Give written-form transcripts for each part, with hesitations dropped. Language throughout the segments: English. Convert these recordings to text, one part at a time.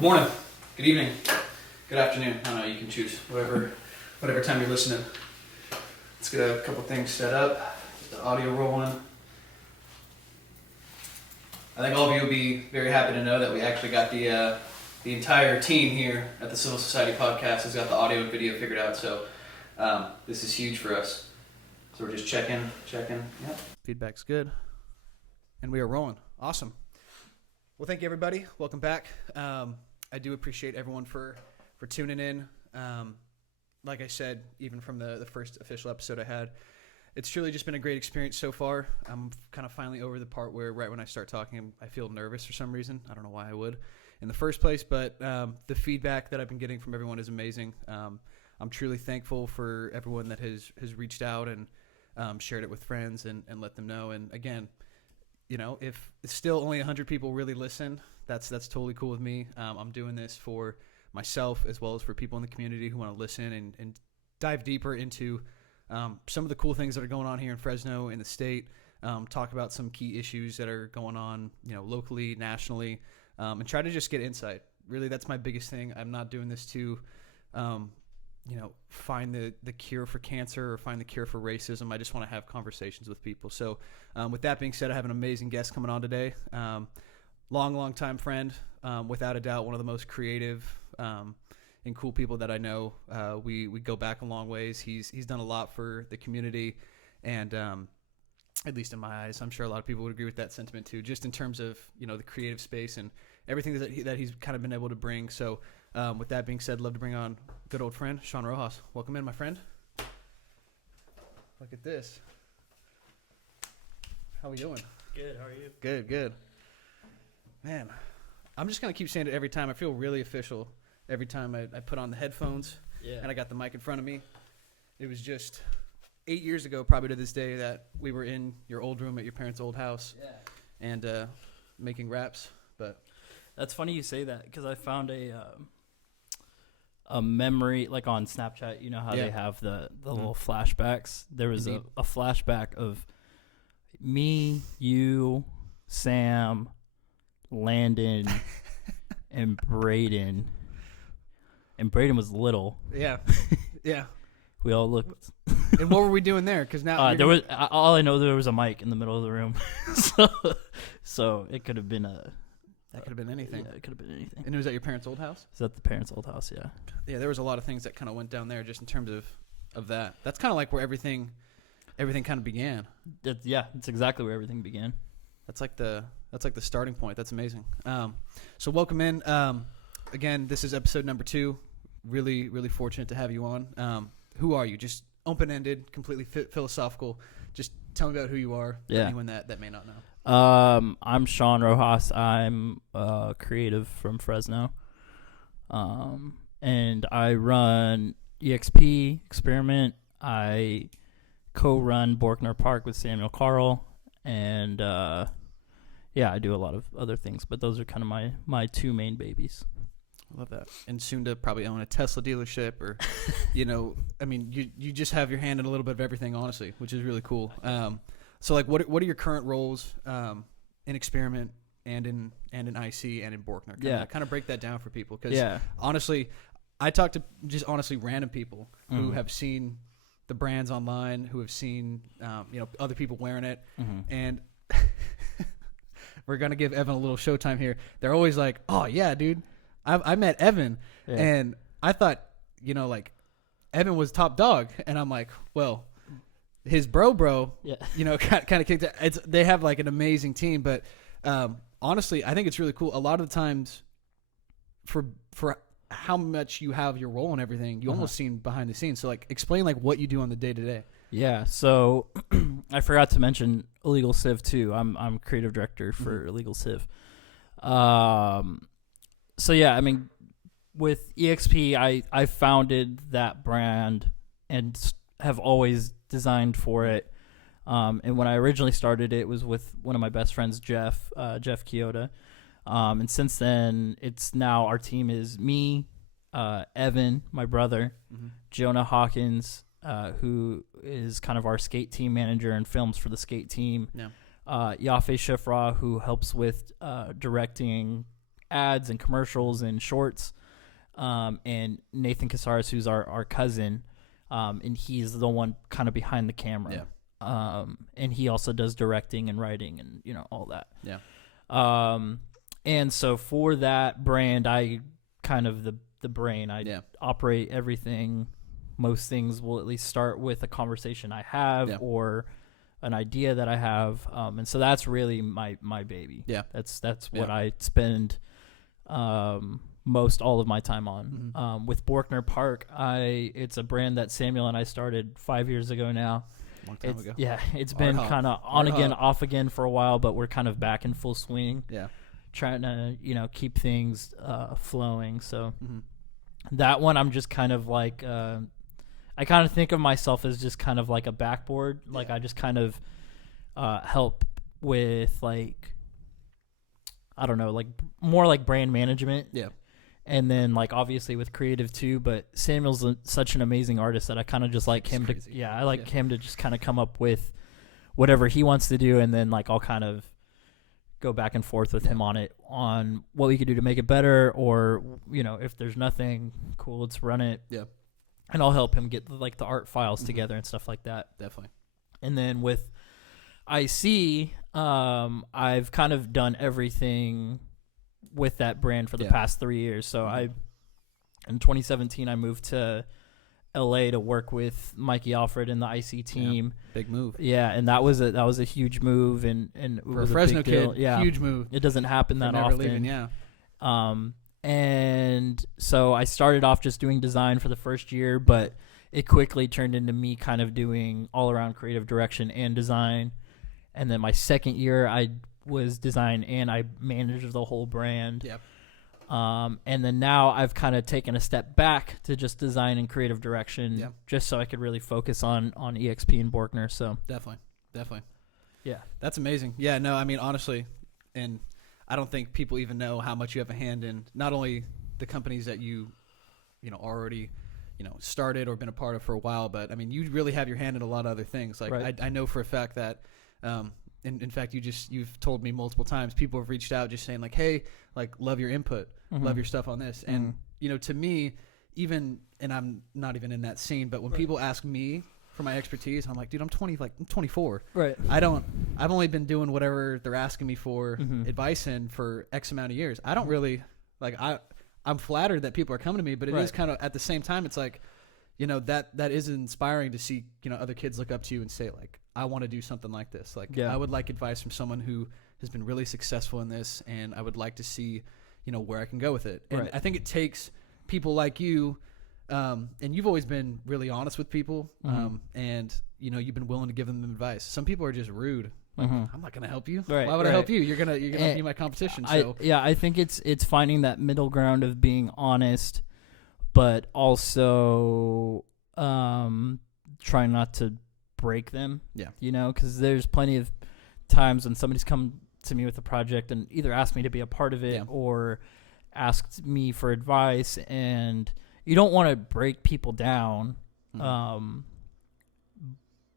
Good morning, good evening, good afternoon. I don't know, you can choose whatever time you're listening. Let's get a couple things set up, get the audio rolling. I think all of you will be very happy to know that we actually got the entire team here at the Civil Society Podcast has got the audio and video figured out, so this is huge for us. So we're just checking. Yep. Feedback's good. And we are rolling. Awesome. Well, thank you, everybody. Welcome back. I do appreciate everyone for tuning in. Like I said, even from the first official episode I had, it's truly just been a great experience so far. I'm kind of finally over the part where right when I start talking, I feel nervous for some reason. I don't know why I would in the first place, but the feedback that I've been getting from everyone is amazing. I'm truly thankful for everyone that has reached out and shared it with friends and let them know. And again, you know, if still only 100 people really listen, that's totally cool with me. I'm doing this for myself as well as for people in the community who want to listen and dive deeper into some of the cool things that are going on here in Fresno, in the state, talk about some key issues that are going on, you know, locally, nationally, and try to just get insight. Really, that's my biggest thing. I'm not doing this to, you know, find the cure for cancer or find the cure for racism. I just want to have conversations with people. So with that being said, I have an amazing guest coming on today. Long time friend, without a doubt, one of the most creative and cool people that I know. We go back a long ways. He's done a lot for the community, and at least in my eyes, I'm sure a lot of people would agree with that sentiment too, just in terms of, you know, the creative space and everything that he's kind of been able to bring. So with that being said, love to bring on good old friend, Shawn Rojas. Welcome in, my friend. Look at this. How we doing? Good, how are you? Good. Man, I'm just going to keep saying it every time. I feel really official every time I put on the headphones and I got the mic in front of me. It was just 8 years ago, probably to this day, that we were in your old room at your parents' old house and making raps. But that's funny you say that, because I found a memory, like on Snapchat, you know how they have the little flashbacks. There was a flashback of me, you, Sam, Landon, and Braden. And Braden was little. Yeah. We all looked. And what were we doing there? Because now there was all I know. There was a mic in the middle of the room, so it could have been that could have been anything. Yeah, it could have been anything. And it was at your parents' old house? It's at the parents' old house, yeah. Yeah, there was a lot of things that kind of went down there just in terms of that. That's kind of like where everything kind of began. It's exactly where everything began. That's like the starting point. That's amazing. So welcome in. Again, this is episode number 2. Really, really fortunate to have you on. Who are you? Just open-ended, completely philosophical. Just tell me about who you are. Yeah. Anyone that may not know. I'm Shawn Rojas. I'm creative from Fresno. And I run EXP Experiment. I co-run Borkner Park with Samuel Carl. And I do a lot of other things, but those are kind of my 2 main babies. I love that. And soon to probably own a Tesla dealership or, you know, I mean, you just have your hand in a little bit of everything, honestly, which is really cool. So like what are your current roles in Experiment and in IC and in Borkner? Kind of break that down for people, because honestly, I talk to just honestly random people who have seen the brands online, who have seen you know, other people wearing it, and we're gonna give Evan a little showtime here. They're always like, "Oh yeah, dude, I met Evan, and I thought, you know, like Evan was top dog," and I'm like, well, his bro, you know, kind of kicked it. They have like an amazing team, but honestly, I think it's really cool. A lot of the times, for how much you have your role in everything, you almost seen behind the scenes. So like, explain like what you do on the day to day. Yeah. So I forgot to mention Illegal Civ too. I'm creative director for Illegal Civ. So yeah, I mean, with EXP, I founded that brand and have always designed for it. And when I originally started, it was with one of my best friends, Jeff Kyoto. And since then, it's now our team is me, Evan, my brother, Jonah Hawkins, who is kind of our skate team manager and films for the skate team. Yafe Shifra, who helps with directing ads and commercials and shorts. And Nathan Casares, who's our cousin, and he's the one kind of behind the camera. Yeah. And he also does directing and writing and, you know, all that. Yeah. And so for that brand, I kind of the brain. I operate everything. Most things will at least start with a conversation I have or an idea that I have. And so that's really my baby. Yeah. That's what I spend most all of my time on. Mm-hmm. With Borkner Park, it's a brand that Samuel and I started 5 years ago now. Long time ago. Yeah, it's been kind of on again, off again for a while, but we're kind of back in full swing. Yeah. Trying to, you know, keep things flowing. So that one, I'm just kind of like, I kind of think of myself as just kind of like a backboard. Like I just kind of help with like, I don't know, like more like brand management. Yeah. And then like obviously with creative too, but Samuel's such an amazing artist that I kind of just like him to, I like him to just kind of come up with whatever he wants to do. And then like I'll kind of go back and forth with him on it, on what we could do to make it better, or, you know, if there's nothing, cool, let's run it. Yeah. And I'll help him get like the art files together and stuff like that. Definitely. And then with IC, I've kind of done everything with that brand for the past 3 years. So in 2017, I moved to LA to work with Mikey Alfred and the IC team. Yeah, big move. Yeah, and that was a huge move, and it for was a Fresno big deal. kid, Yeah, huge move. It doesn't happen that often. Leaving, yeah. And so I started off just doing design for the first year, but it quickly turned into me kind of doing all around creative direction and design. And then my second year, I was design and I managed the whole brand. Yep. And then now I've kind of taken a step back to just design and creative direction, just so I could really focus on EXP and Borkner. So definitely. Yeah. That's amazing. Yeah, no, I mean, honestly, and I don't think people even know how much you have a hand in not only the companies that you know, already, you know, started or been a part of for a while, but I mean, you really have your hand in a lot of other things. Like I know for a fact that, in fact, you've told me multiple times, people have reached out just saying like, hey, like, love your input, love your stuff on this. And, you know, to me, even, and I'm not even in that scene, but when people ask me for my expertise, I'm like, dude, I'm 24. Right. I've only been doing whatever they're asking me for advice in for X amount of years. I don't really, like, I'm flattered that people are coming to me, but it is kind of, at the same time, it's like, you know, that is inspiring to see, you know, other kids look up to you and say, like, I want to do something like this. Like, I would like advice from someone who has been really successful in this, and I would like to see, you know, where I can go with it. And I think it takes people like you, and you've always been really honest with people, and, you know, you've been willing to give them advice. Some people are just rude. Like, I'm not going to help you. Why would I help you? You're gonna be my competition. So I think it's finding that middle ground of being honest, but also trying not to break them. Yeah, you know, because there's plenty of times when somebody's come to me with a project and either asked me to be a part of it or asked me for advice, and you don't want to break people down,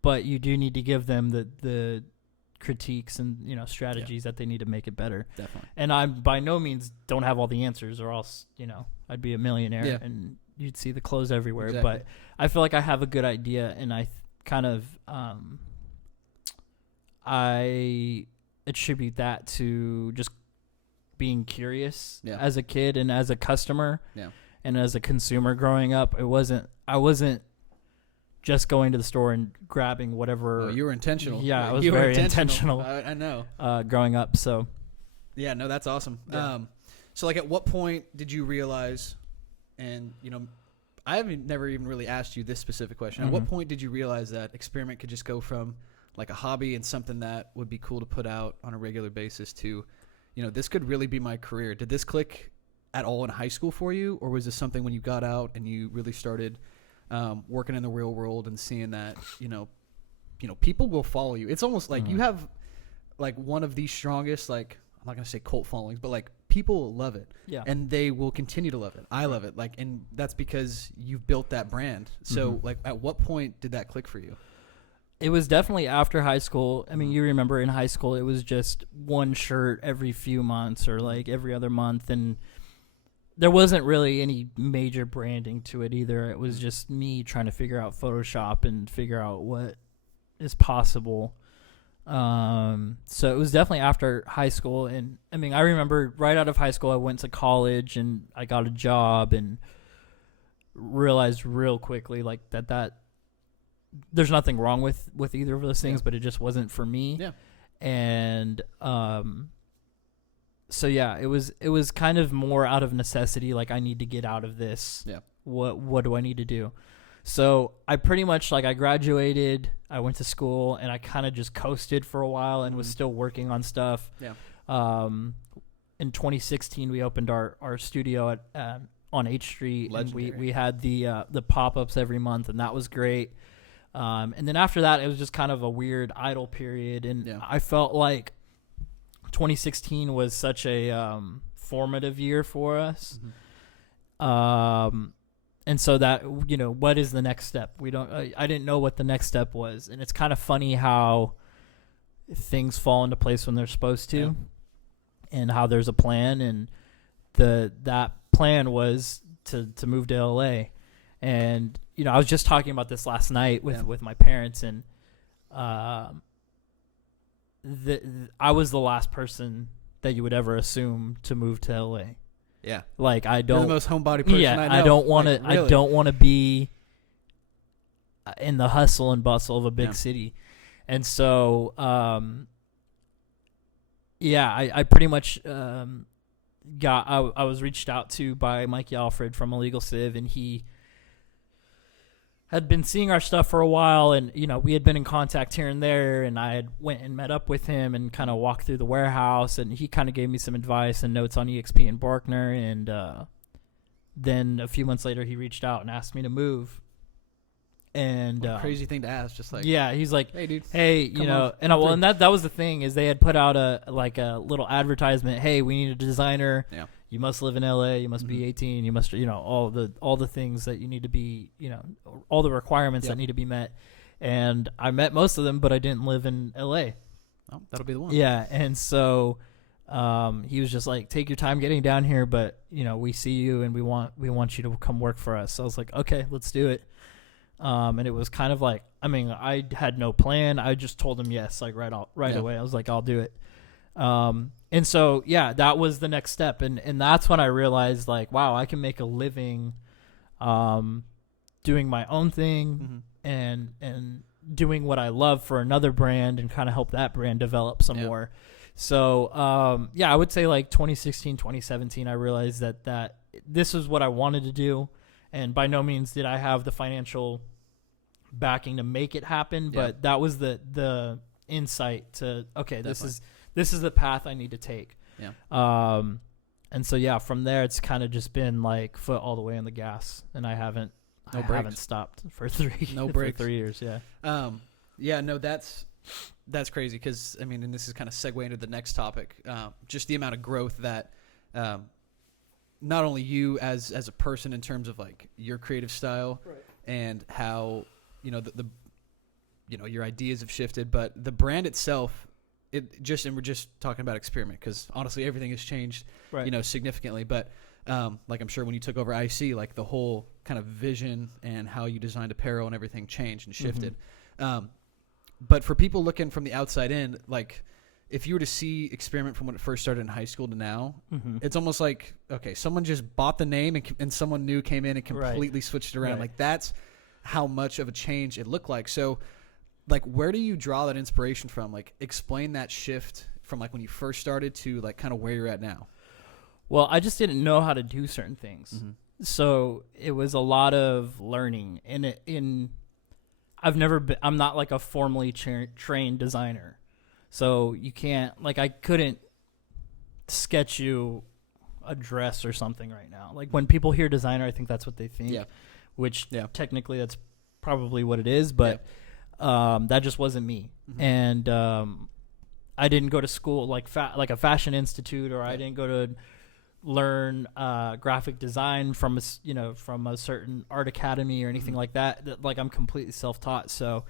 but you do need to give them the critiques and, you know, strategies that they need to make it better. Definitely. And I by no means don't have all the answers, or else, you know, I'd be a millionaire and you'd see the clothes everywhere. Exactly. But I feel like I have a good idea, and I kind of I attribute that to just being curious as a kid and as a customer and as a consumer growing up. I wasn't just going to the store and grabbing whatever. Oh, you were intentional. Yeah, I was very intentional. I know. Growing up, so. Yeah, no, that's awesome. Yeah. So, like, at what point did you realize, and, you know, I haven't never even really asked you this specific question. At what point did you realize that Experiment could just go from, like, a hobby and something that would be cool to put out on a regular basis to, you know, this could really be my career? Did this click at all in high school for you, or was this something when you got out and you really started working in the real world and seeing that, you know, people will follow you? It's almost like you have, like, one of the strongest, like, I'm not going to say cult followings, but, like, people love it. Yeah. And they will continue to love it. I love it. Like, and that's because you've built that brand. So, like, at what point did that click for you? It was definitely after high school. I mean, you remember in high school, it was just one shirt every few months or like every other month. And there wasn't really any major branding to it either. It was just me trying to figure out Photoshop and figure out what is possible. So it was definitely after high school. And I mean, I remember right out of high school, I went to college and I got a job and realized real quickly like that there's nothing wrong with either of those things, but it just wasn't for me. Yeah. And so yeah, it was kind of more out of necessity, like I need to get out of this. Yeah. What do I need to do? So I pretty much like I graduated, I went to school, and I kind of just coasted for a while and was still working on stuff. Yeah. In 2016 we opened our studio at on H Street. Legendary. And we had the pop-ups every month, and that was great. And then after that, it was just kind of a weird idle period. And I felt like 2016 was such a formative year for us. And so that, what is the next step? I didn't know what the next step was. And it's kind of funny how things fall into place when they're supposed to, and how there's a plan. And that plan was to move to LA. And, I was just talking about this last night with my parents, and I was the last person that you would ever assume to move to LA. Yeah. Like I don't. You're the most homebody person I know. I don't want to. Really. I don't want to be in the hustle and bustle of a big city, and so I pretty much I was reached out to by Mikey Alfred from Illegal Civ, and he had been seeing our stuff for a while, and we had been in contact here and there, and I had went and met up with him and kind of walked through the warehouse, and he kind of gave me some advice and notes on EXP and Barkner, and then a few months later he reached out and asked me to move. And crazy thing to ask, just like he's like, hey dude, and that was the thing, is they had put out a little advertisement, hey, we need a designer. Yeah. You must live in LA. You must be 18. You must, all the things that you need to be, all the requirements that need to be met. And I met most of them, but I didn't live in LA. Oh, that'll be the one. Yeah. And so he was just like, take your time getting down here, but we see you and we want you to come work for us. So I was like, okay, let's do it. And it was kind of like, I mean, I had no plan. I just told him yes, like right away. I was like, I'll do it. And so, that was the next step. And that's when I realized, like, wow, I can make a living, doing my own thing and doing what I love for another brand and kind of help that brand develop some more. So, I would say like 2016, 2017, I realized that this is what I wanted to do. And by no means did I have the financial backing to make it happen, but that was the insight to, okay, Definitely. this is the path I need to take. Yeah. And so from there it's kind of just been like foot all the way on the gas, and I haven't stopped for 3 years. Yeah. No, that's crazy, because I mean, and this is kind of segue into the next topic. Just the amount of growth that not only you as a person in terms of like your creative style and how the your ideas have shifted, but the brand itself. And we're just talking about experiment, because honestly everything has changed, significantly. But like I'm sure when you took over IC, like the whole kind of vision and how you designed apparel and everything changed and shifted. But for people looking from the outside in, like if you were to see experiment from when it first started in high school to now, it's almost like, okay, someone just bought the name and someone new came in and completely switched it around. Like that's how much of a change it looked like. So like, where do you draw that inspiration from? Like, explain that shift from like when you first started to like kind of where you're at now. Well, I just didn't know how to do certain things. So it was a lot of learning. I'm not like a formally trained designer. So you can't, like, I couldn't sketch you a dress or something right now. Like when people hear designer, I think that's what they think, which technically that's probably what it is, but that just wasn't me. And I didn't go to school like a fashion institute, or I didn't go to learn graphic design from a certain art academy or anything like that. Like I'm completely self-taught. So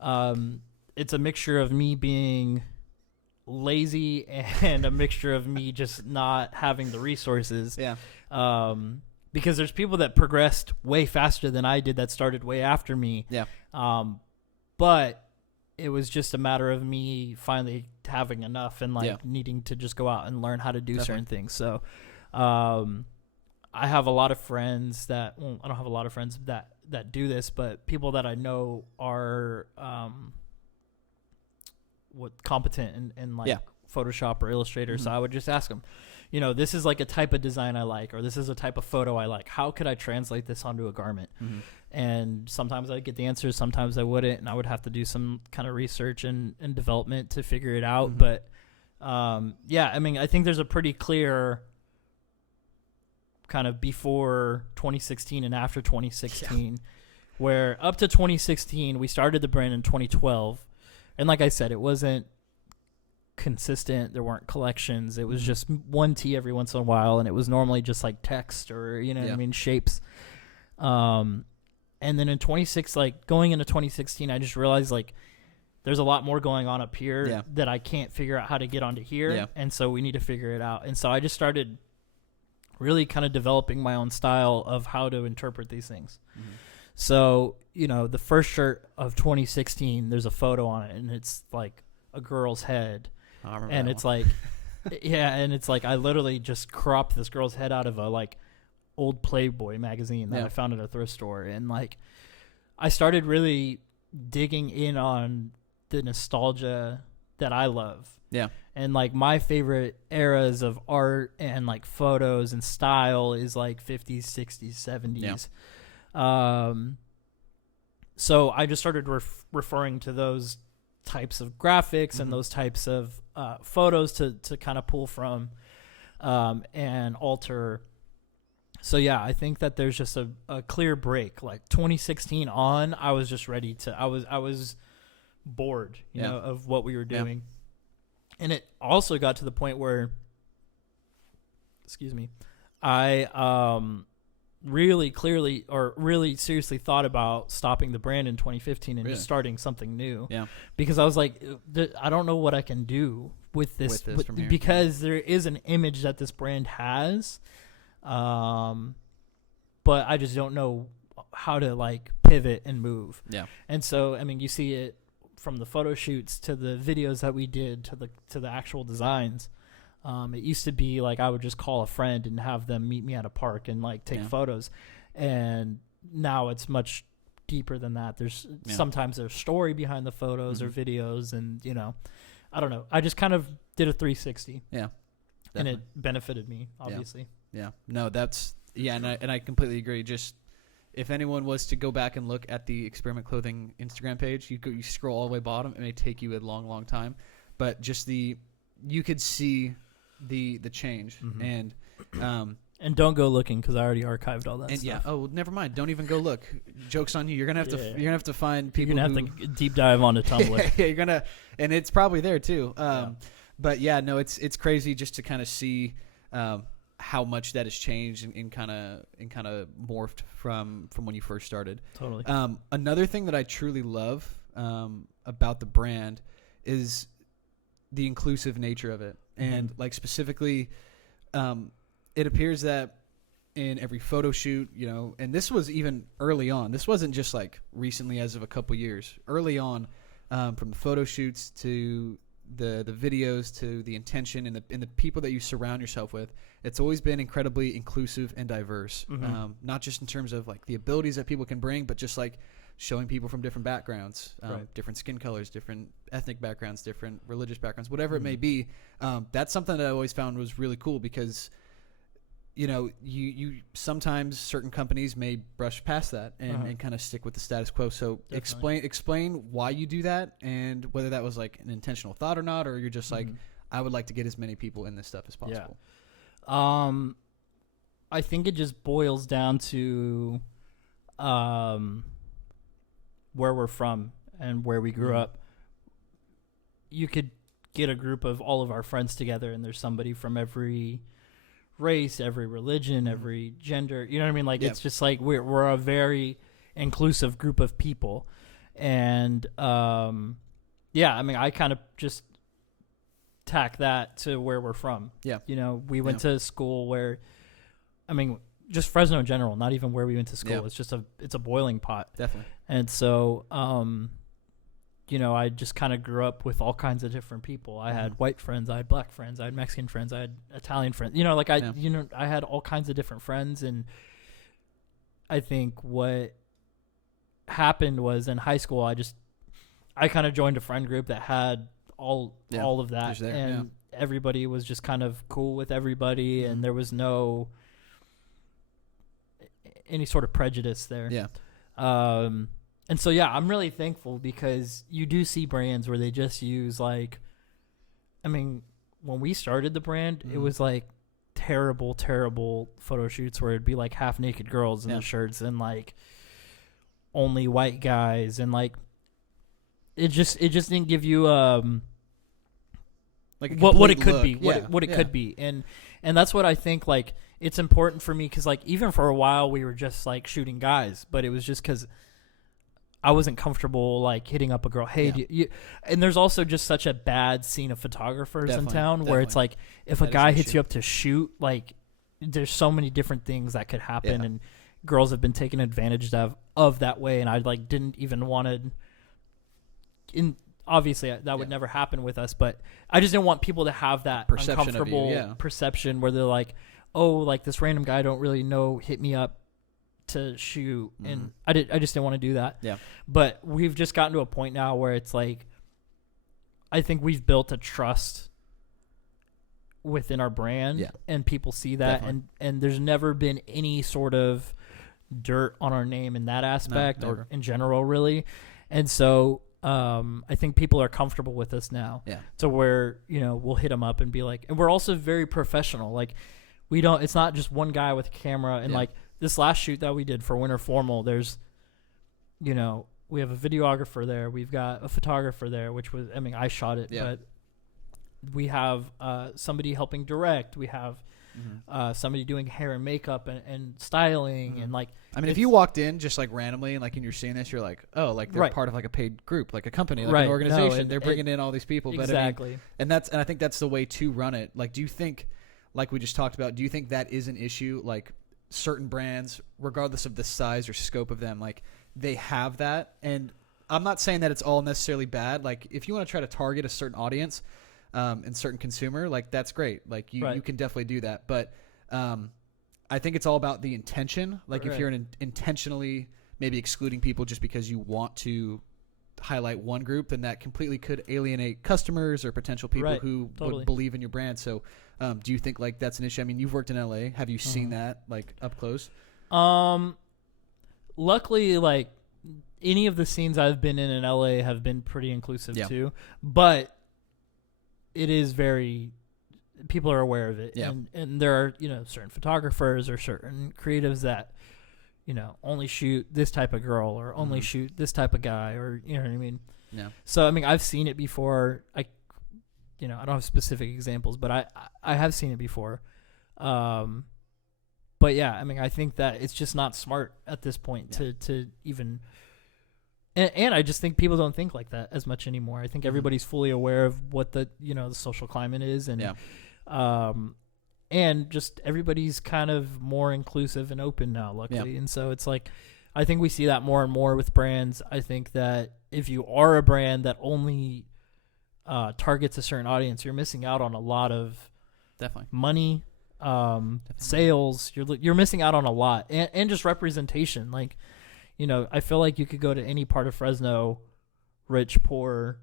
it's a mixture of me being lazy and a mixture of me just not having the resources. Yeah. Because there's people that progressed way faster than I did that started way after me. Yeah. But it was just a matter of me finally having enough and Yeah. needing to just go out and learn how to do Definitely. certain things. So, I have a lot of friends that, well, I don't have a lot of friends that do this, but people that I know are, competent in Yeah. Photoshop or Illustrator. So I would just ask them, this is like a type of design I like, or this is a type of photo I like. How could I translate this onto a garment? Mm-hmm. And sometimes I'd get the answers, sometimes I wouldn't, and I would have to do some kind of research and development to figure it out. Mm-hmm. But I think there's a pretty clear kind of before 2016 and after 2016, where up to 2016, we started the brand in 2012. And like I said, it wasn't consistent. There weren't collections. It was just one tee every once in a while, and it was normally just like text or, shapes. And then in going into 2016, I just realized there's a lot more going on up here that I can't figure out how to get onto here. Yeah. And so we need to figure it out. And so I just started really kind of developing my own style of how to interpret these things. Mm-hmm. So, the first shirt of 2016, there's a photo on it, and it's like a girl's head. I remember And that it's one. and it's I literally just cropped this girl's head out of a old Playboy magazine that I found at a thrift store. And I started really digging in on the nostalgia that I love. Yeah. And my favorite eras of art and photos and style is 50s, 60s, 70s. Yeah. So I just started referring to those types of graphics and those types of photos to kind of pull from and alter. So yeah, I think that there's just a clear break. 2016 on, I was just ready to. I was bored, of what we were doing. And it also got to the point where, I really clearly or really seriously thought about stopping the brand in 2015 and just starting something new. Yeah. Because I was like, I don't know what I can do with this from here. Because there is an image that this brand has, but I just don't know how to pivot and move. Yeah. And so, you see it from the photo shoots to the videos that we did to the actual designs. It used to be I would just call a friend and have them meet me at a park and take photos. And now it's much deeper than that. There's sometimes there's story behind the photos or videos, and I don't know. I just kind of did a 360. Yeah. Definitely. And it benefited me, obviously. Yeah. No, that's and I completely agree. Just if anyone was to go back and look at the Experiment Clothing Instagram page, you scroll all the way bottom. It may take you a long, long time, but just you could see the change. And don't go looking because I already archived all that and stuff. Never mind. Don't even go look. Joke's on you. You're gonna have to find people. You're gonna have to deep dive onto Tumblr. Yeah, you're gonna, and it's probably there too. But yeah, no, it's crazy just to kind of see how much that has changed and kind of morphed from when you first started. Totally. Another thing that I truly love about the brand is the inclusive nature of it. And specifically, it appears that in every photo shoot, and this was even early on. This wasn't just recently as of a couple years. Early on, from the photo shoots to the videos to the intention and the people that you surround yourself with, it's always been incredibly inclusive and diverse. Not just in terms of the abilities that people can bring, but just showing people from different backgrounds, different skin colors, different ethnic backgrounds, different religious backgrounds, whatever it may be. That's something that I always found was really cool because, you sometimes certain companies may brush past that and kind of stick with the status quo. So explain why you do that and whether that was an intentional thought or not, or you're just I would like to get as many people in this stuff as possible. Yeah. I think it just boils down to, where we're from and where we grew up. You could get a group of all of our friends together and there's somebody from every race, every religion, every gender, you know what I mean? It's just we're a very inclusive group of people. And yeah, I mean, I kind of just tack that to where we're from. Yeah. You know, we went to school where, I mean, just Fresno in general, not even where we went to school. Yeah. It's just it's a boiling pot. Definitely. And so, you know, I just kind of grew up with all kinds of different people. I had white friends, I had black friends, I had Mexican friends, I had Italian friends. You know, like you know, I had all kinds of different friends. And I think what happened was in high school, I kind of joined a friend group that had all of that, and everybody was just kind of cool with everybody, and there was no any sort of prejudice there. Yeah. And so, yeah, I'm really thankful because you do see brands where they just use, like, I mean, when we started the brand, it was like terrible photo shoots where it'd be like half naked girls in the shirts and like only white guys, and like it just didn't give you like what it could look. be, what it could be, and that's what I think, like, it's important for me because, like, even for a while we were just like shooting guys, but it was just because I wasn't comfortable like hitting up a girl. Hey, do you, and there's also just such a bad scene of photographers in town where it's like if a guy hits you up to shoot, like there's so many different things that could happen, and girls have been taken advantage of that way, and I like didn't even want to. Obviously that would never happen with us, but I just didn't want people to have that uncomfortable perception where they're like, oh, like this random guy I don't really know hit me up to shoot, and I just didn't want to do that. Yeah. But we've just gotten to a point now where it's like, I think we've built a trust within our brand, and people see that, and there's never been any sort of dirt on our name in that aspect, or in general, really. And so I think people are comfortable with us now, to where, you know, we'll hit them up and be like, and we're also very professional. Like, it's not just one guy with a camera, and like this last shoot that we did for Winter Formal, there's, you know, we have a videographer there, we've got a photographer there, which was, I mean, I shot it, but we have somebody helping direct, we have somebody doing hair and makeup and styling, and like, I mean, if you walked in just like randomly and like, and you're seeing this, you're like, oh, like they're part of like a paid group, like a company, like an organization. They're bringing in all these people, exactly. But I think that's the way to run it. Like, do you think, like we just talked about, do you think that is an issue? Like, certain brands, regardless of the size or scope of them, like they have that. And I'm not saying that it's all necessarily bad. Like, if you want to try to target a certain audience and certain consumer, like that's great. Like you can definitely do that. But I think it's all about the intention. Like if you're intentionally maybe excluding people just because you want to highlight one group, then that completely could alienate customers or potential people who would believe in your brand. So do you think like that's an issue? I mean, you've worked in LA. Have you seen that like up close? Luckily, like any of the scenes I've been in LA have been pretty inclusive too, but it is people are aware of it. And there are, you know, certain photographers or certain creatives that, you know, only shoot this type of girl or only shoot this type of guy, or, you know what I mean? Yeah. So, I mean, I've seen it before. I don't have specific examples, but I have seen it before. But yeah, I mean, I think that it's just not smart at this point to even, and I just think people don't think like that as much anymore. I think everybody's fully aware of what the social climate is, and and just everybody's kind of more inclusive and open now, luckily. And so it's like, I think we see that more and more with brands. I think that if you are a brand that only targets a certain audience, you're missing out on a lot of money, sales. You're missing out on a lot, and just representation. Like, you know, I feel like you could go to any part of Fresno, rich, poor,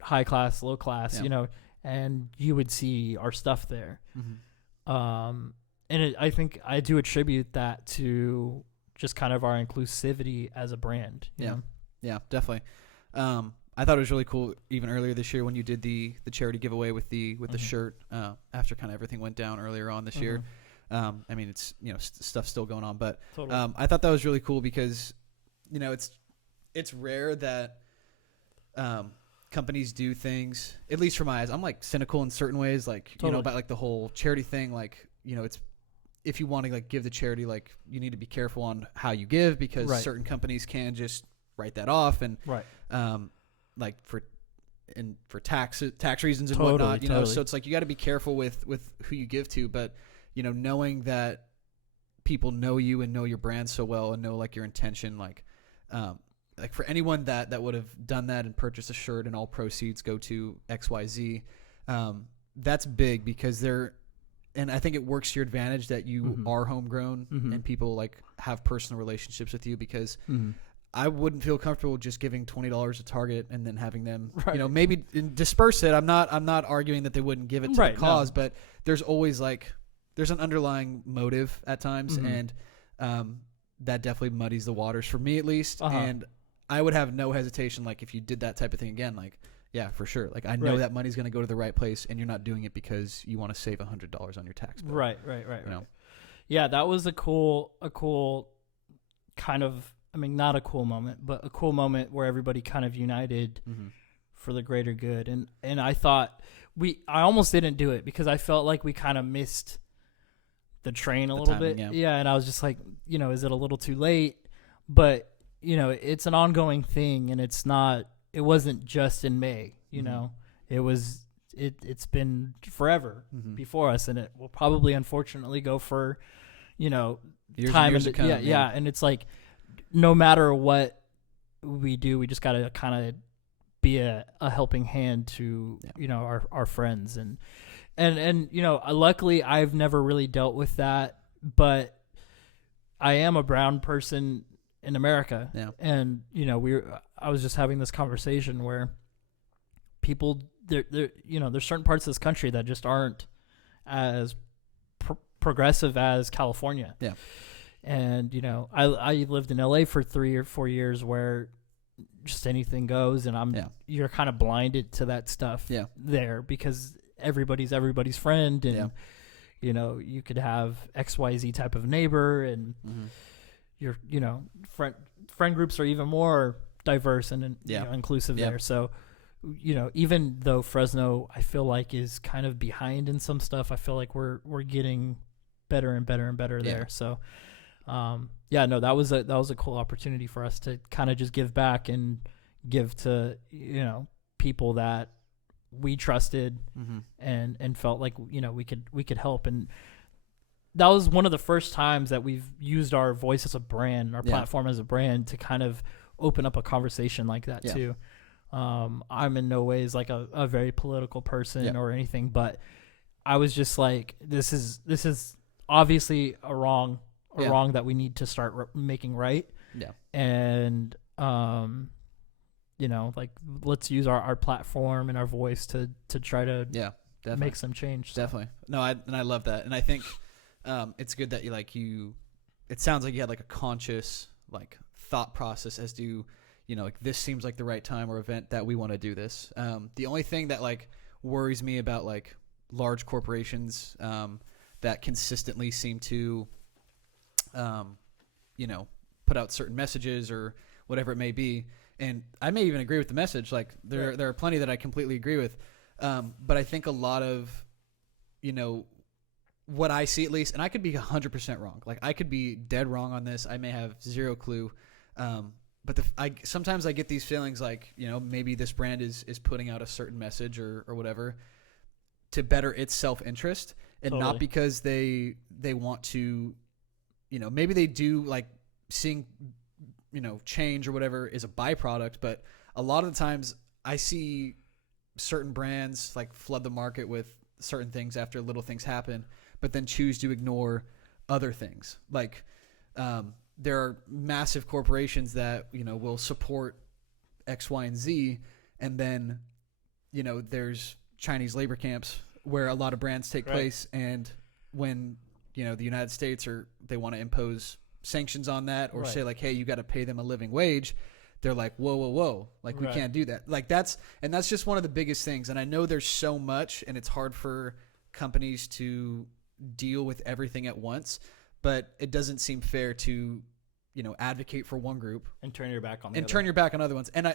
high class, low class, you know, and you would see our stuff there. And I think I do attribute that to just kind of our inclusivity as a brand. You know? Yeah, definitely. I thought it was really cool even earlier this year when you did the charity giveaway with the shirt after kind of everything went down earlier on this year. I mean, it's, you know, stuff's still going on, but I thought that was really cool because, you know, it's rare that companies do things, at least from my eyes. I'm like cynical in certain ways, like, you know, about like the whole charity thing. Like, you know, it's, if you want to like give the charity, like you need to be careful on how you give, because certain companies can just write that off, and Right. like for tax reasons and Totally, whatnot, you know. totally. So it's like you got to be careful with who you give to, but you know, knowing that people know you and know your brand so well and know like your intention, like for anyone that would have done that and purchased a shirt and all proceeds go to XYZ, that's big because and I think it works to your advantage that you are homegrown and people like have personal relationships with you, because I wouldn't feel comfortable just giving $20 to Target and then having them, you know, maybe disperse it. I'm not arguing that they wouldn't give it to the cause, but there's always like, there's an underlying motive at times, and that definitely muddies the waters for me at least. And I would have no hesitation, like if you did that type of thing again, like, yeah, for sure. Like I know that money's going to go to the right place, and you're not doing it because you want to save $100 on your tax bill. Right. You know? Yeah, that was a cool kind of, I mean, not a cool moment, but a cool moment where everybody kind of united for the greater good. And I thought I almost didn't do it because I felt like we kind of missed the train a little timing, bit. yeah. And I was just like, you know, is it a little too late? But, you know, it's an ongoing thing, and it wasn't just in May, you know. It's been forever before us, and it will probably unfortunately go for, you know, Years time and years to come, yeah, and it's like no matter what we do, we just got to kind of be a helping hand to you know, our friends, and you know, luckily I've never really dealt with that, but I am a brown person in America, and you know, I was just having this conversation where people you know, there's certain parts of this country that just aren't as progressive as California. Yeah. And, you know, I lived in LA for 3 or 4 years where just anything goes, and you're kind of blinded to that stuff there because everybody's everybody's friend, and you know, you could have XYZ type of neighbor, and your, you know, friend groups are even more diverse and you know, inclusive there. So, you know, even though Fresno, I feel like, is kind of behind in some stuff, I feel like we're getting better and better and better there. So, that was a cool opportunity for us to kind of just give back and give to, you know, people that we trusted and felt like, you know, we could help. And that was one of the first times that we've used our voice as a brand, our platform as a brand, to kind of open up a conversation like that too. I'm in no ways like a very political person or anything, but I was just like, this is obviously a wrong that we need to start making right. Yeah. And, you know, like, let's use our platform and our voice to try to make some change. So. Definitely. No, I love that. And I think, it's good that it sounds like you had like a conscious like thought process as to, you know, like, this seems like the right time or event that we want to do this. The only thing that like worries me about like large corporations, that consistently seem to, you know, put out certain messages or whatever it may be. And I may even agree with the message. Like there are plenty that I completely agree with. But I think a lot of, you know, what I see at least, and I could be 100% wrong. Like I could be dead wrong on this. I may have zero clue. But sometimes I get these feelings like, you know, maybe this brand is putting out a certain message or whatever to better its self-interest, and not because they want to, you know, maybe they do like seeing, you know, change or whatever is a byproduct. But a lot of the times I see certain brands like flood the market with certain things after little things happen, but then choose to ignore other things. Like, there are massive corporations that, you know, will support X, Y, and Z. And then, you know, there's Chinese labor camps where a lot of brands take place. And when, you know, the United States they want to impose sanctions on that or say like, hey, you got to pay them a living wage. They're like, whoa. Like, we can't do that. Like that's just one of the biggest things. And I know there's so much, and it's hard for companies to deal with everything at once, but it doesn't seem fair to, you know, advocate for one group and turn your back on other ones. And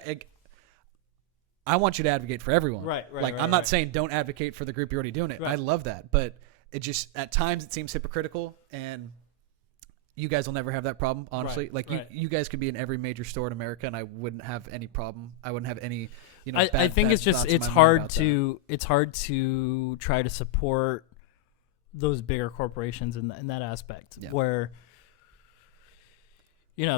I want you to advocate for everyone. Right. I'm not saying don't advocate for the group you're already doing it. Right. I love that, but it just, at times it seems hypocritical, and you guys will never have that problem, honestly. Right, Like right. you guys could be in every major store in America, and I wouldn't have any problem. I wouldn't have any, I think bad it's just thoughts in it's my mind hard about that. to try to support those bigger corporations in that aspect Yeah. where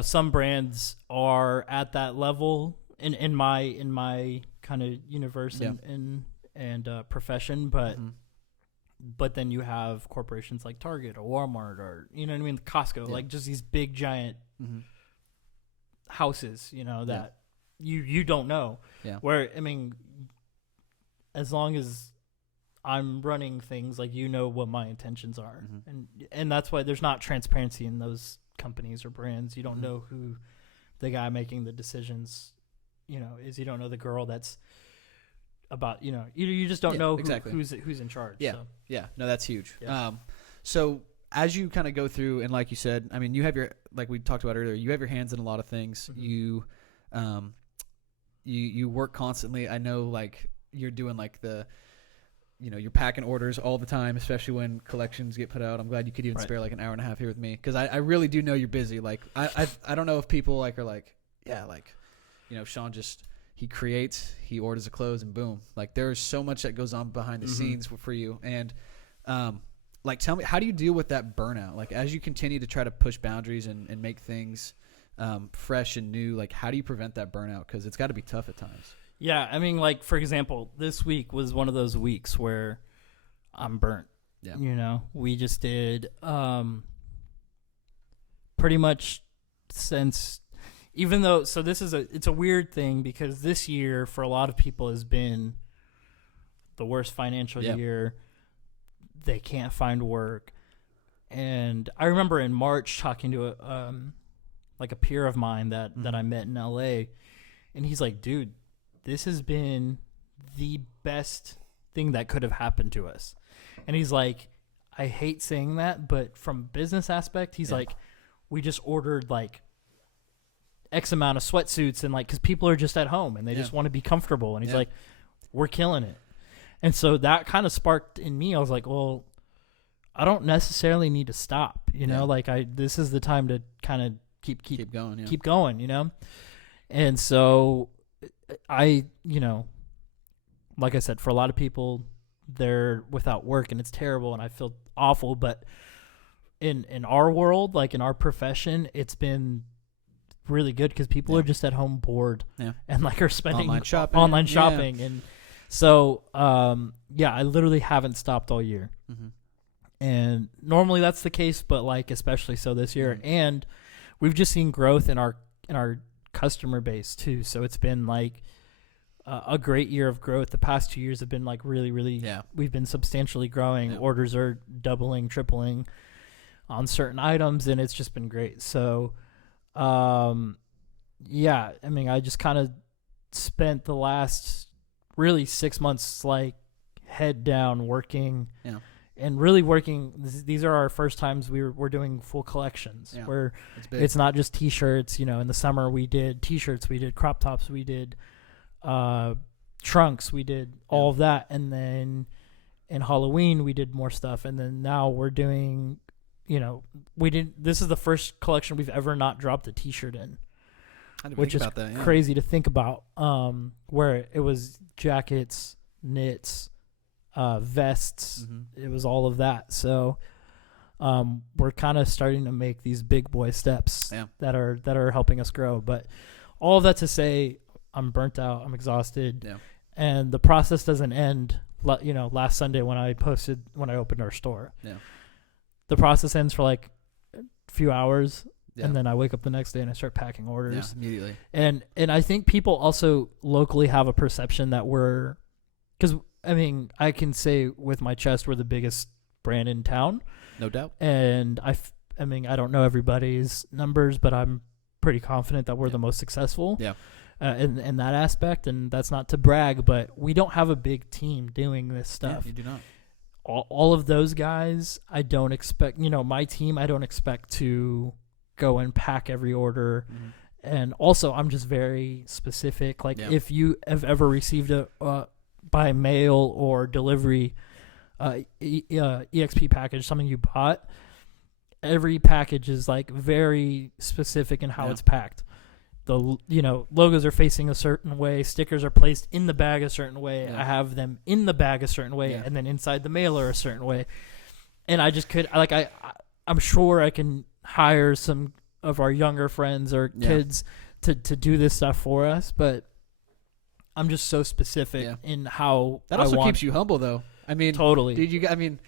some brands are at that level in my kind of universe Yeah. and profession, but Mhm. but then you have corporations like Target or Walmart or Costco, Yeah. like just these big giant Mhm. houses, that you don't know. Yeah. Where as long as I'm running things, like what my intentions are, Mhm. and that's why there's not transparency in those companies or brands. You don't Mhm. know who the guy making the decisions, is. You don't know the girl that's about you just don't know exactly. who's in charge. Yeah. So. Yeah, no, that's huge. Yeah. So as you kind of go through, and like you said, I mean, you have like we talked about earlier, you have your hands in a lot of things. Mhm. You work constantly. I know, like you're doing like you're packing orders all the time, especially when collections get put out. I'm glad you could even Right. spare like an hour and a half here with me, because I really do know you're busy. Like I don't know if people like are like, yeah, like Shawn just. He creates, he orders the clothes, and boom. Like there's so much that goes on behind the Mhm. scenes for you. And like, tell me, how do you deal with that burnout? Like as you continue to try to push boundaries and make things fresh and new, like how do you prevent that burnout? Because it's got to be tough at times. Yeah, I mean, like for example, this week was one of those weeks where I'm burnt. Yeah. We just did pretty much since. Even though, so it's a weird thing because this year for a lot of people has been the worst financial year. They can't find work. And I remember in March talking to a peer of mine that I met in LA, and he's like, dude, this has been the best thing that could have happened to us. And he's like, I hate saying that, but from business aspect, he's like, we just ordered like X amount of sweatsuits and like, cause people are just at home and they just want to be comfortable. And he's like, we're killing it. And so that kind of sparked in me. I was like, well, I don't necessarily need to stop, like this is the time to kind of keep going, keep going, And so I, like I said, for a lot of people, they're without work and it's terrible and I feel awful. But in our world, like in our profession, it's been really good because people are just at home bored and like are spending online shopping. And so I literally haven't stopped all year. Mm-hmm. And normally that's the case, but like especially so this year. Mm-hmm. And we've just seen growth in our customer base too. So it's been like a great year of growth. The past 2 years have been like really we've been substantially growing. Orders are doubling, tripling on certain items, and it's just been great. So I mean, I just kind of spent the last really 6 months like head down working and really working. These are our first times we're doing full collections where it's not just t-shirts. In the summer we did t-shirts, we did crop tops, we did trunks, we did all of that, and then in Halloween we did more stuff, and then now we're doing this is the first collection we've ever not dropped a t-shirt in, which is crazy to think about, where it was jackets, knits, vests, it was all of that. So we're kind of starting to make these big boy steps that are helping us grow. But all of that to say, I'm burnt out, I'm exhausted, and the process doesn't end. Last Sunday when I opened our store, the process ends for like a few hours, and then I wake up the next day and I start packing orders immediately. And I think people also locally have a perception that because I mean, I can say with my chest we're the biggest brand in town, no doubt. And I mean, I don't know everybody's numbers, but I'm pretty confident that we're the most successful. In that aspect, and that's not to brag, but we don't have a big team doing this stuff. You do not. All of those guys, I don't expect, my team, I don't expect to go and pack every order. And also, I'm just very specific. Like, if you have ever received by mail or delivery EXP package, something you bought, every package is like very specific in how it's packed. The logos are facing a certain way, stickers are placed in the bag a certain way. I have them in the bag a certain way, and then inside the mailer a certain way. And I just I'm sure I can hire some of our younger friends or kids to do this stuff for us, but I'm just so specific in how that also keeps you humble, though. I mean, totally, dude.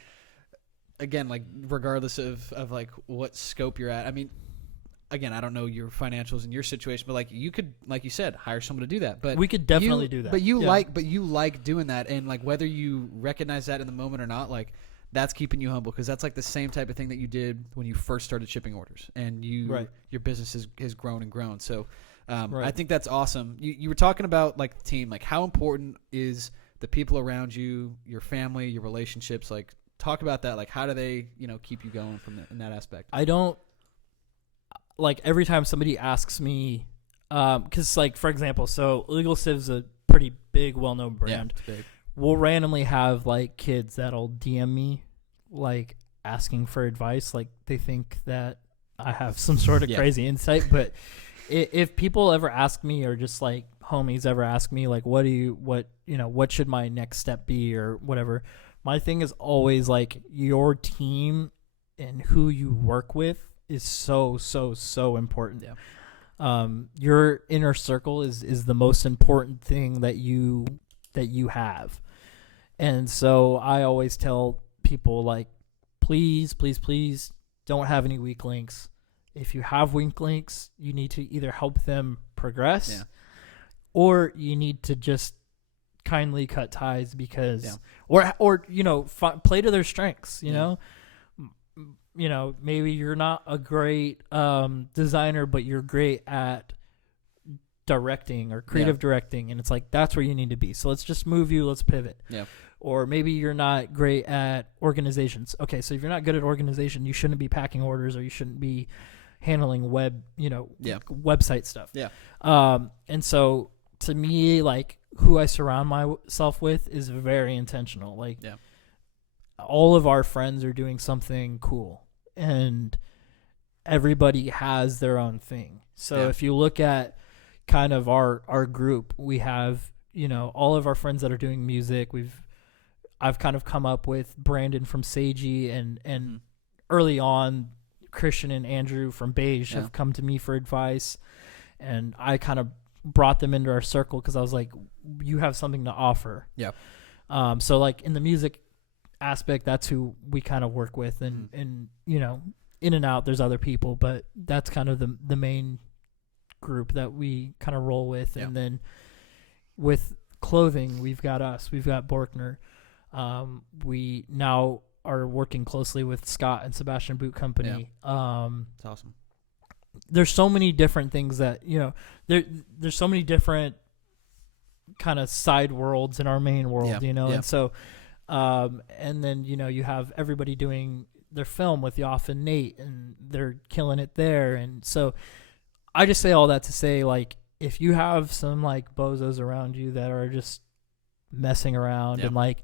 Again, like regardless of like what scope you're at. I mean, again, I don't know your financials and your situation, but like you could, like you said, hire someone to do that. But we could definitely do that. But you like doing that, and like whether you recognize that in the moment or not, like that's keeping you humble, because that's like the same type of thing that you did when you first started shipping orders, and your business has grown and grown. So I think that's awesome. You were talking about like the team, like how important is the people around you, your family, your relationships? Like talk about that. Like how do they keep you going in that aspect? I don't. Like every time somebody asks me, because like for example, so Legal Civ's a pretty big, well-known brand. Yeah, it's big. We'll randomly have like kids that'll DM me, like asking for advice, like they think that I have some sort of crazy insight. But if people ever ask me, or just like homies ever ask me, like what should my next step be or whatever, my thing is always like your team and who you work with is so important. Your inner circle is the most important thing that you have. And so I always tell people, like, please don't have any weak links. If you have weak links, you need to either help them progress or you need to just kindly cut ties, because or play to their strengths, you know. Maybe you're not a great designer, but you're great at directing or creative directing, and it's like that's where you need to be. So let's just move you. Let's pivot. Yeah. Or maybe you're not great at organizations. Okay, so if you're not good at organization, you shouldn't be packing orders, or you shouldn't be handling website stuff. Yeah. And so to me, like who I surround myself with is very intentional. Like all of our friends are doing something cool, and everybody has their own thing. So if you look at kind of our group, we have, all of our friends that are doing music. I've kind of come up with Brandon from Seiji, and early on, Christian and Andrew from Beige have come to me for advice, and I kind of brought them into our circle because I was like, you have something to offer. Yeah. So like in the music aspect, that's who we kind of work with, and in and out there's other people, but that's kind of the main group that we kind of roll with. And then with clothing, we've got Borkner. We now are working closely with Scott and Sebastian Boot Company. It's awesome. There's so many different things that there's so many different kind of side worlds in our main world, and so and then you have everybody doing their film with Yoff and Nate, and they're killing it there. And so I just say all that to say, like, if you have some like bozos around you that are just messing around and like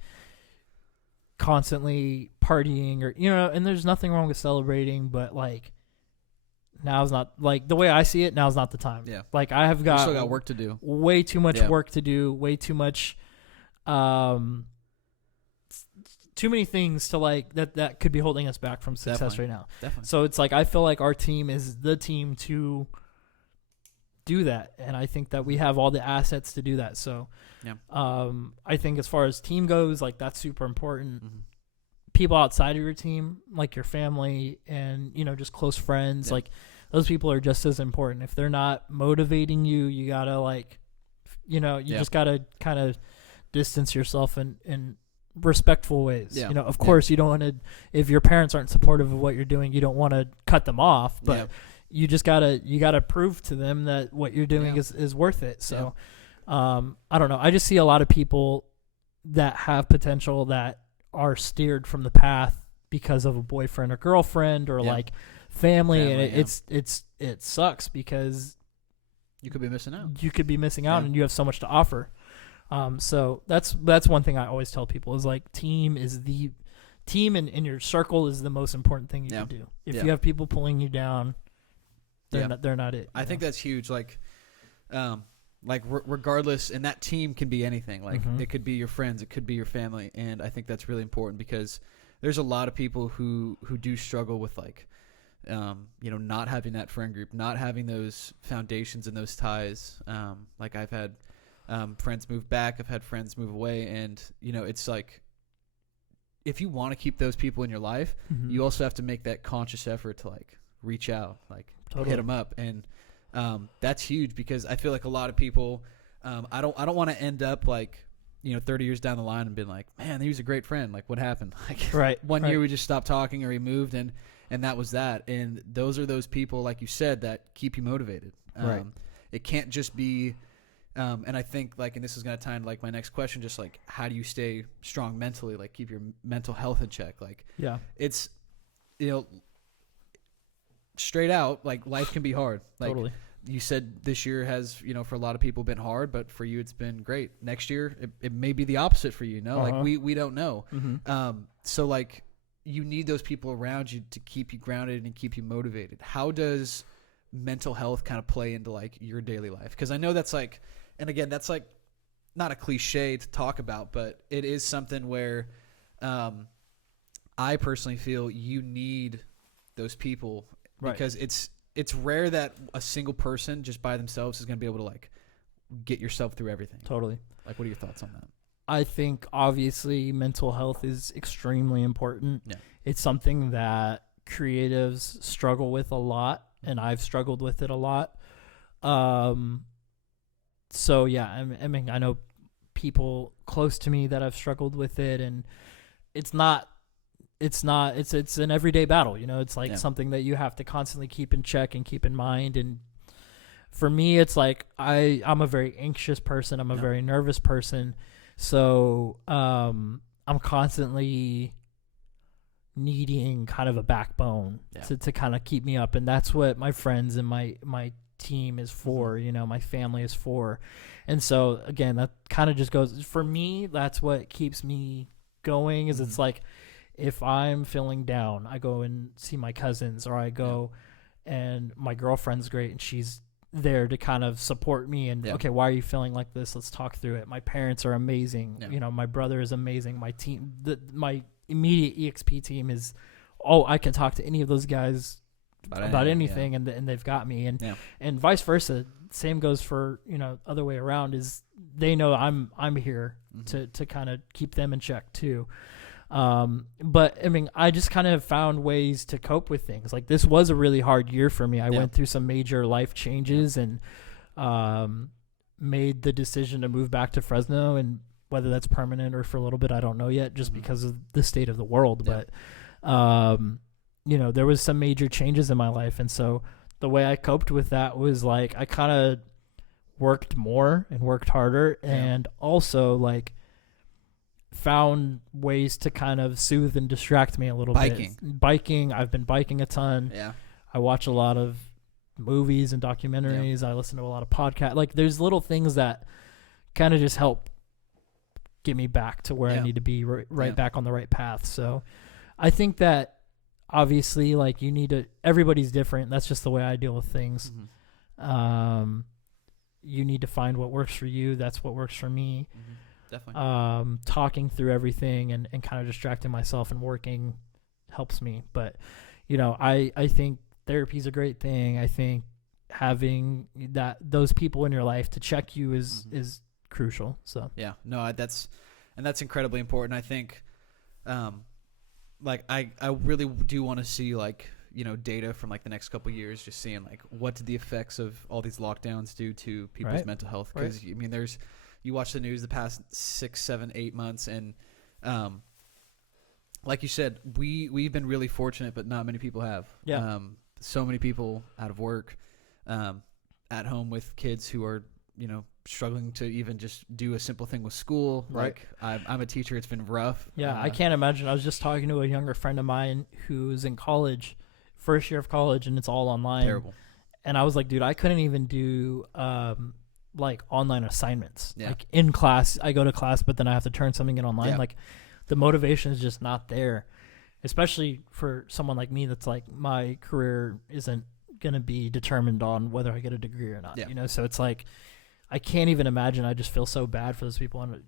constantly partying, or and there's nothing wrong with celebrating, but like now's not, like the way I see it, now's not the time. Yeah. Like I have still got work to do. Way too much work to do, way too much too many things to like that could be holding us back from success right now. Definitely. So it's like I feel like our team is the team to do that, and I think that we have all the assets to do that. So I think as far as team goes, like that's super important. People outside of your team, like your family and just close friends, like those people are just as important. If they're not motivating you, you gotta like just gotta kind of distance yourself in respectful ways. Of course you don't want to, if your parents aren't supportive of what you're doing, you don't want to cut them off, but you just gotta prove to them that what you're doing is worth it. So I don't know, I just see a lot of people that have potential that are steered from the path because of a boyfriend or girlfriend or like family, and it sucks because you could be missing out and you have so much to offer. So that's one thing I always tell people is like team is the team in your circle is the most important thing you can do. If you have people pulling you down, they're not it. I think that's huge. Regardless, and that team can be anything. Like it could be your friends, it could be your family, and I think that's really important because there's a lot of people who do struggle with not having that friend group, not having those foundations and those ties. Like I've had friends move back, I've had friends move away, and it's like if you want to keep those people in your life, you also have to make that conscious effort to like reach out, like hit them up, and that's huge because I feel like a lot of people, I don't want to end up like 30 years down the line and been like, man, he was a great friend. Like what happened? Like one year we just stopped talking or he moved and that was that. And those are those people, like you said, that keep you motivated. It can't just be, and I think and this is going to tie into like my next question, just like how do you stay strong mentally, like keep your mental health in check? Like, it's, straight out, like life can be hard. Like you said, this year has, for a lot of people been hard, but for you, it's been great. Next year, it may be the opposite for you. Like we don't know. So like you need those people around you to keep you grounded and keep you motivated. How does mental health kind of play into like your daily life? Because I know that's like, and again, that's like not a cliche to talk about, but it is something where I personally feel you need those people. Because it's rare that a single person just by themselves is going to be able to like get yourself through everything. Totally. Like, what are your thoughts on that? I think obviously mental health is extremely important. Yeah. It's something that creatives struggle with a lot, and I've struggled with it a lot. So yeah, I mean, I know people close to me that have struggled with it, and it's an everyday battle, it's like something that you have to constantly keep in check and keep in mind. And for me, it's like, I'm a very anxious person. I'm a very nervous person. So, I'm constantly needing kind of a backbone to kind of keep me up. And that's what my friends and my team is for, my family is for. And so again, that kind of just goes for me. That's what keeps me going is it's like, if I'm feeling down, I go and see my cousins, or I go and my girlfriend's great and she's there to kind of support me and okay, why are you feeling like this? Let's talk through it. My parents are amazing. My brother is amazing. My team, my immediate EXP team is, I can talk to any of those guys about anything and they've got me. And vice versa. Same goes for, other way around is they know I'm here to kind of keep them in check too. But I mean, I just kind of found ways to cope with things. Like this was a really hard year for me. I went through some major life changes and made the decision to move back to Fresno, and whether that's permanent or for a little bit, I don't know yet, just because of the state of the world. But there was some major changes in my life, and so the way I coped with that was like I kind of worked more and worked harder, and also like found ways to kind of soothe and distract me a little bit. Biking. I've been biking a ton. Yeah. I watch a lot of movies and documentaries. I listen to a lot of podcasts. Like there's little things that kind of just help get me back to where I need to be right back on the right path. So I think that obviously like everybody's different. That's just the way I deal with things. You need to find what works for you. That's what works for me. Definitely. Talking through everything and kind of distracting myself and working helps me. But, I think therapy is a great thing. I think having those people in your life to check you is crucial. So yeah, no, that's incredibly important. I think, I really do want to see data from like the next couple of years, just seeing like what did the effects of all these lockdowns do to people's mental health. Because I mean, you watch the news the past 6, 7, 8 months, and like you said, we've been really fortunate, but not many people have. Yeah. So many people out of work, at home with kids who are struggling to even just do a simple thing with school. Right. Like I'm a teacher. It's been rough. Yeah, I can't imagine. I was just talking to a younger friend of mine who's in college, first year of college, and it's all online. Terrible. And I was like, dude, I couldn't even do like online assignments. Like in class, I go to class, but then I have to turn something in online. Like the motivation is just not there. especially for someone like me that's like, my career isn't going to be determined on whether I get a degree or not, Yeah. you know? So it's like, I can't even imagine. I just feel so bad for those people. And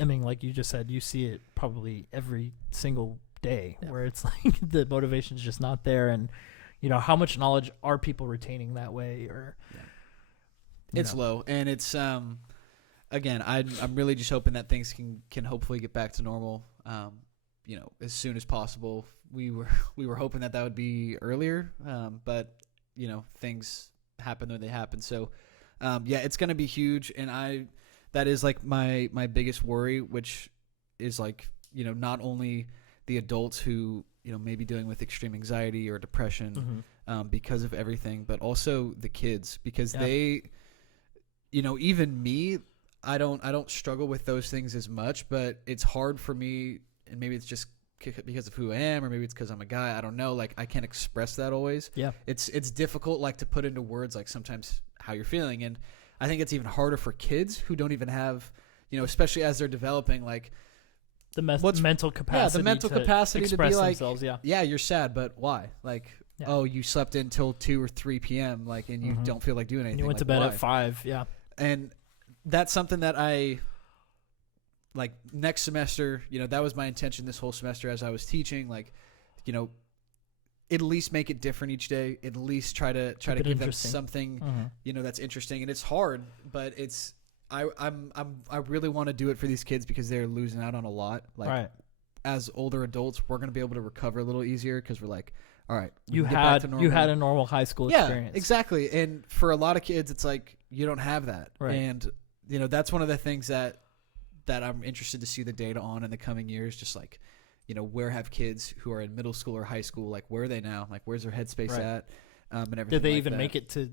I mean, like you just said, you see it probably every single day where it's like the motivation's just not there. And, you know, how much knowledge are people retaining that way? Or it's low. And it's, again, I'm really just hoping that things can hopefully get back to normal, you know, as soon as possible. We were hoping that would be earlier, but, you know, things happen when they happen. So, yeah, it's going to be huge. And that is like my biggest worry, which is like, you know, not only the adults who, you know, may be dealing with extreme anxiety or depression because of everything, but also the kids, because they, you know, even me, I don't struggle with those things as much, but it's hard for me, and maybe it's just because of who I am, or maybe it's because I'm a guy. I don't know. Like, I can't express that always. Yeah, it's difficult, like, to put into words, like, sometimes how you're feeling, and I think it's even harder for kids who don't even have, you know, especially as they're developing, like, the mental capacity. Yeah, the mental capacity to be like, themselves, yeah, you're sad, but why? Like, oh, you slept until 2 or 3 p.m. like, and you don't feel like doing anything. And you went to bed at 5. Yeah, and that's something that I, like, next semester, you know, that was my intention this whole semester as I was teaching, like, you know, at least make it different each day, at least try to give them something, you know, that's interesting. And it's hard, but it's, I really want to do it for these kids because they're losing out on a lot. Like, as older adults, we're going to be able to recover a little easier because we're like, all right, you had a normal high school experience. Yeah, exactly. And for a lot of kids, it's like, you don't have that. Right. And, you know, that's one of the things that I'm interested to see the data on in the coming years. Just like, you know, where have kids who are in middle school or high school, like, where are they now? Like, where's their headspace at? And everything. Did they like even that. make it to?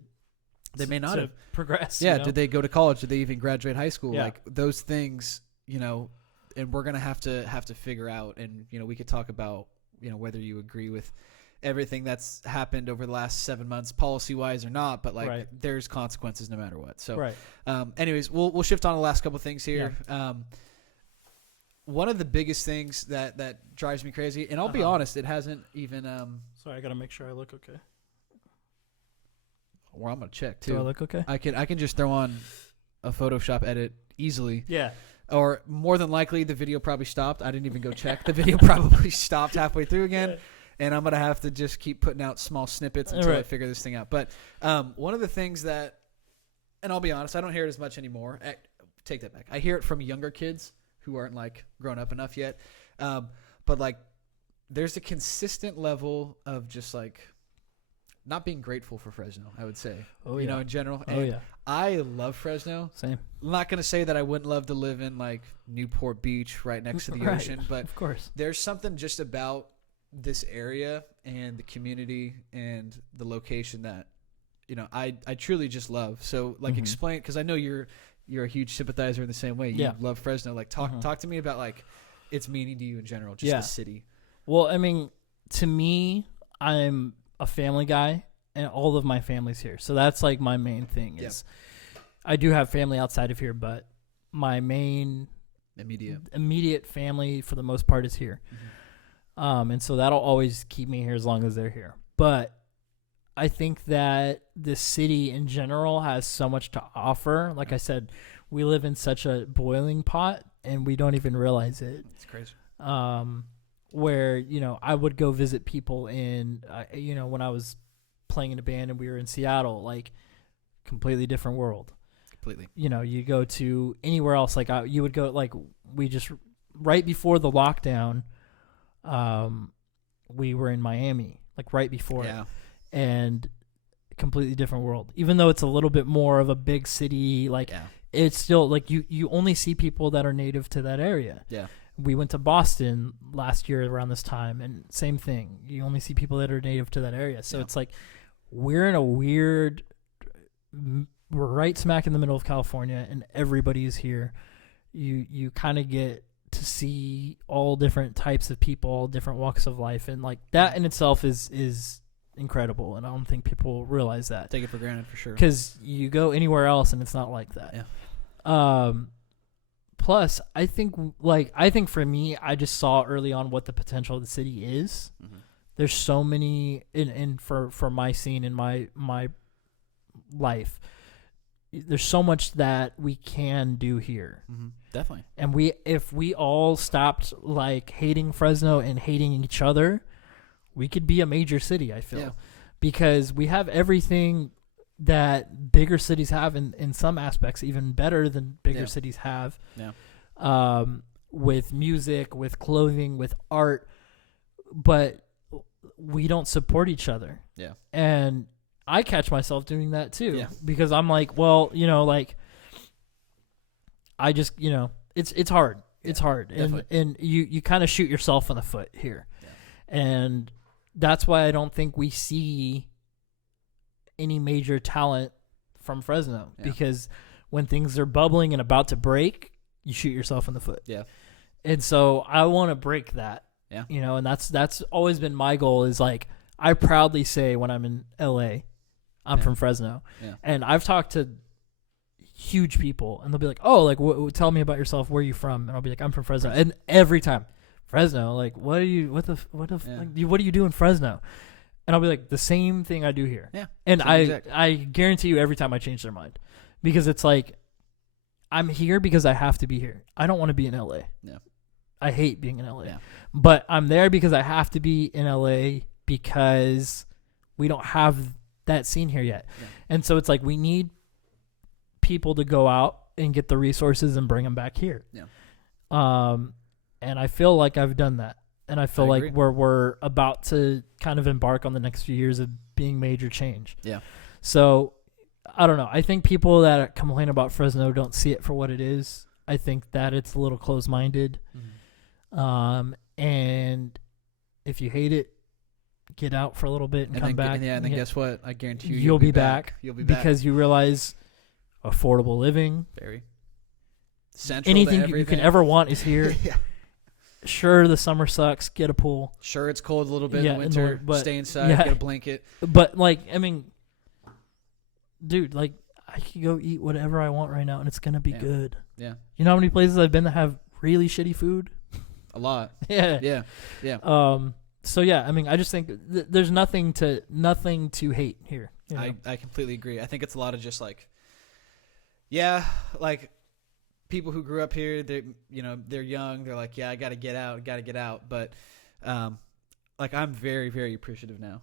They may not have progressed. Yeah. You know? Did they go to college? Did they even graduate high school? Yeah. Like, those things, you know, and we're gonna have to figure out. And, you know, we could talk about, you know, whether you agree with everything that's happened over the last 7 months, policy wise or not, but like, there's consequences no matter what. So, anyways, we'll shift on to the last couple of things here. Yeah. One of the biggest things that drives me crazy, and I'll be honest, it hasn't even. Sorry, I gotta make sure I look okay. Well, I'm gonna check too. Do I look okay? I can just throw on a Photoshop edit easily. Yeah. Or more than likely, the video probably stopped. I didn't even go check. The video probably stopped halfway through again. And I'm going to have to just keep putting out small snippets until I figure this thing out. But one of the things that, and I'll be honest, I don't hear it as much anymore. Take that back. I hear it from younger kids who aren't, like, grown up enough yet. But, like, there's a consistent level of just, like, not being grateful for Fresno, I would say. You know, in general. And I love Fresno. Same. I'm not going to say that I wouldn't love to live in, like, Newport Beach right next to the ocean. But of course, there's something just about this area and the community and the location that, you know, I truly just love. So, like, explain, because I know you're a huge sympathizer in the same way. You love Fresno. Like, talk to me about, like, its meaning to you in general, just the city. Well, I mean, to me, I'm a family guy, and all of my family's here. So that's, like, my main thing is I do have family outside of here, but my main immediate family for the most part is here. And so that'll always keep me here as long as they're here. But I think that the city in general has so much to offer. Like I said, we live in such a boiling pot, and we don't even realize it. It's crazy. Where, you know, I would go visit people in, you know, when I was playing in a band and we were in Seattle, like, completely different world. Completely. You know, you go to anywhere else, like, you would go, like, we just, right before the lockdown, we were in Miami, like, right before it, and completely different world. Even though it's a little bit more of a big city, like, it's still, like, you only see people that are native to that area. Yeah. We went to Boston last year around this time, and same thing. You only see people that are native to that area. So it's like, we're in a we're right smack in the middle of California, and everybody's here. You kind of get to see all different types of people, all different walks of life, and, like, that in itself is incredible, and I don't think people realize that. Take it for granted, for sure. Because you go anywhere else, and it's not like that. Yeah. plus I think for me, I just saw early on what the potential of the city is. Mm-hmm. There's so many for my scene in my life. There's so much that we can do here. Mm-hmm. Definitely. And if we all stopped like hating Fresno and hating each other, we could be a major city, I feel. Yeah. Because we have everything that bigger cities have in some aspects, even better than bigger cities have. Yeah. With music, with clothing, with art, but we don't support each other. Yeah. And I catch myself doing that too. Yeah. Because I'm like, well, like I just, it's hard. Yeah, it's hard. definitely. And you kind of shoot yourself in the foot here. Yeah. And that's why I don't think we see any major talent from Fresno, because when things are bubbling and about to break, you shoot yourself in the foot. Yeah. And so I want to break that. Yeah. And that's always been my goal, is like, I proudly say when I'm in LA, I'm from Fresno. Yeah. And I've talked to huge people and they'll be like, oh, like tell me about yourself. Where are you from? And I'll be like, I'm from Fresno. And every time, Fresno, like, what are you doing in Fresno? And I'll be like, the same thing I do here. Yeah. And I guarantee you every time I change their mind, because it's like, I'm here because I have to be here. I don't want to be in LA. Yeah. I hate being in LA. Yeah. But I'm there because I have to be in LA, because we don't have that scene here yet. Yeah. And so it's like, we need people to go out and get the resources and bring them back here. Yeah. And I feel like I've done that. And I feel like agree. we're about to kind of embark on the next few years of being major change. Yeah. So I don't know. I think people that complain about Fresno don't see it for what it is. I think that it's a little closed-minded. Mm-hmm. And if you hate it, get out for a little bit and come back. And then guess what? I guarantee you'll be back. You'll be back. Because you realize affordable living. Very. Central Anything to you everything. can ever want is here. Yeah. Sure, the summer sucks. Get a pool. Sure, it's cold a little bit in the winter. but stay inside. Get a blanket. But, like, I mean, dude, like, I could go eat whatever I want right now, and it's going to be good. Yeah. You know how many places I've been that have really shitty food? A lot. Yeah. Yeah. Yeah. So, yeah, I mean, I just think there's nothing to hate here. You know? I completely agree. I think it's a lot of just, like, like, people who grew up here, they're young. They're like, I got to get out. But, like, I'm very, very appreciative now.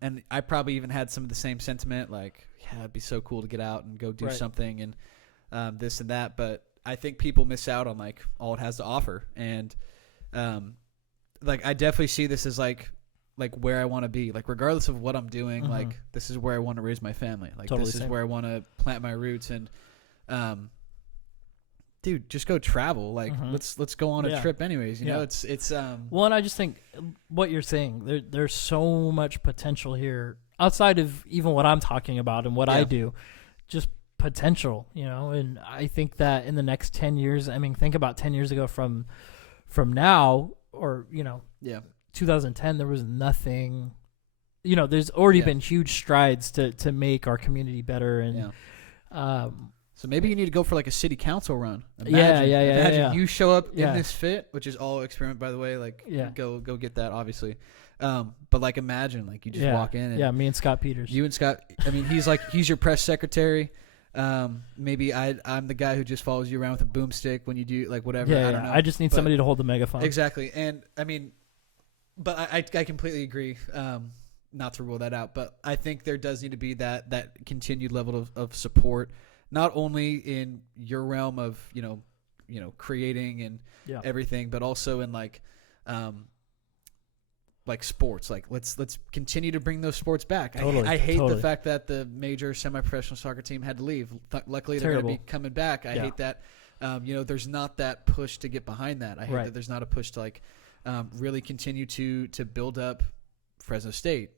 And I probably even had some of the same sentiment, like, it'd be so cool to get out and go do something and this and that. But I think people miss out on, like, all it has to offer. And, like, I definitely see this as, like where I want to be. Like, regardless of what I'm doing, like, this is where I want to raise my family. Like, this is where I want to plant my roots. And, dude, just go travel. Like, let's go on a trip anyways. You know, it's well, and I just think what you're saying, there's so much potential here outside of even what I'm talking about and what I do, just potential, and I think that in the next 10 years, I mean, think about 10 years ago from now, or, 2010, there was nothing, there's already been huge strides to make our community better. And, so maybe you need to go for, like, a city council run. Imagine you show up in this fit, which is all experiment, by the way. Like, go get that, obviously. But, like, imagine, like, you just walk in. And me and Scott Peters. You and Scott. I mean, he's your press secretary. Maybe I'm the guy who just follows you around with a boomstick when you do, like, whatever. I don't know. I just need somebody to hold the megaphone. Exactly. And, I mean, but I completely agree. Not to rule that out, but I think there does need to be that continued level of support. Not only in your realm of, creating and everything, but also in, like sports. Like, let's continue to bring those sports back. Totally, I hate the fact that the major semi-professional soccer team had to leave. Luckily, they're going to be coming back. I hate that. There's not that push to get behind that. I hate that there's not a push to, like, really continue to build up Fresno State,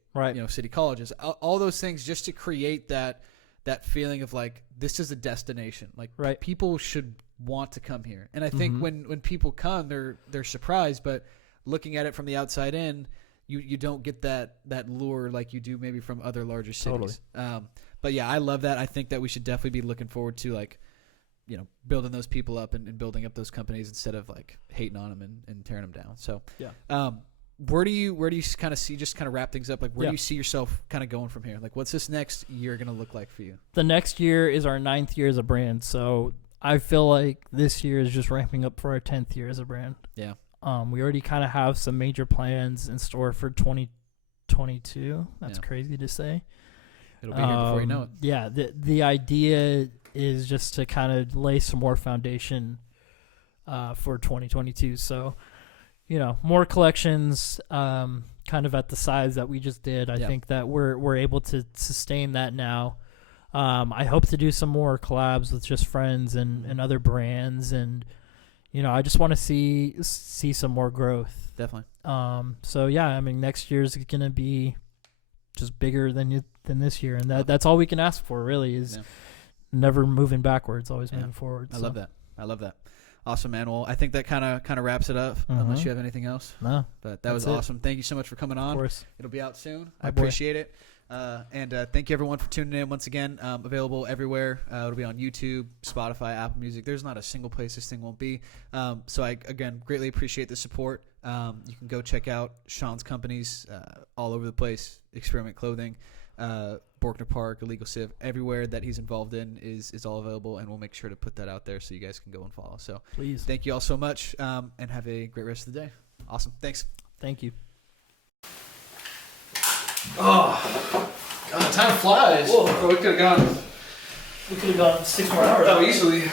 city colleges, all those things, just to create that feeling of, like, this is a destination. Like, people should want to come here. And I think when people come, they're surprised, but looking at it from the outside in, you don't get that lure like you do maybe from other larger cities. Totally. But yeah, I love that. I think that we should definitely be looking forward to, like, building those people up and building up those companies instead of like hating on them and tearing them down. So Yeah. where do you kind of see, just kind of wrap things up, like where Yeah. do you see yourself kind of going from here? Like what's this next year going to look like for you? The next year is our 9th year as a brand, so I feel like this year is just ramping up for our 10th year as a brand. Yeah. We already kind of have some major plans in store for 2022. That's Yeah. crazy to say. It'll be here before you know it. Yeah, the idea is just to kind of lay some more foundation for 2022. So, more collections, kind of at the size that we just did. I think that we're able to sustain that now. I hope to do some more collabs with just friends and other brands, and I just want to see some more growth. Definitely. So yeah, I mean, next year's gonna be just bigger than this year, and that's all we can ask for, really, is never moving backwards, always moving forward. I love that. Awesome, man. Well, I think that kind of wraps it up, unless you have anything else. No, but that was awesome. Thank you so much for coming on. Of course. It'll be out soon. My I boy. appreciate it. And thank you everyone for tuning in once again. Available everywhere. It'll be on YouTube, Spotify, Apple Music. There's not a single place this thing won't be. So I, again, greatly appreciate the support. You can go check out Shawn's companies all over the place. Experiment Clothing, Borkner Park, Illegal Civ, everywhere that he's involved in is all available, and we'll make sure to put that out there so you guys can go and follow. So Please. Thank you all so much, and have a great rest of the day. Awesome. Thanks. Thank you. Oh, God, time flies. Whoa, we could have gone. We could have gone 6 more hours. Oh, easily.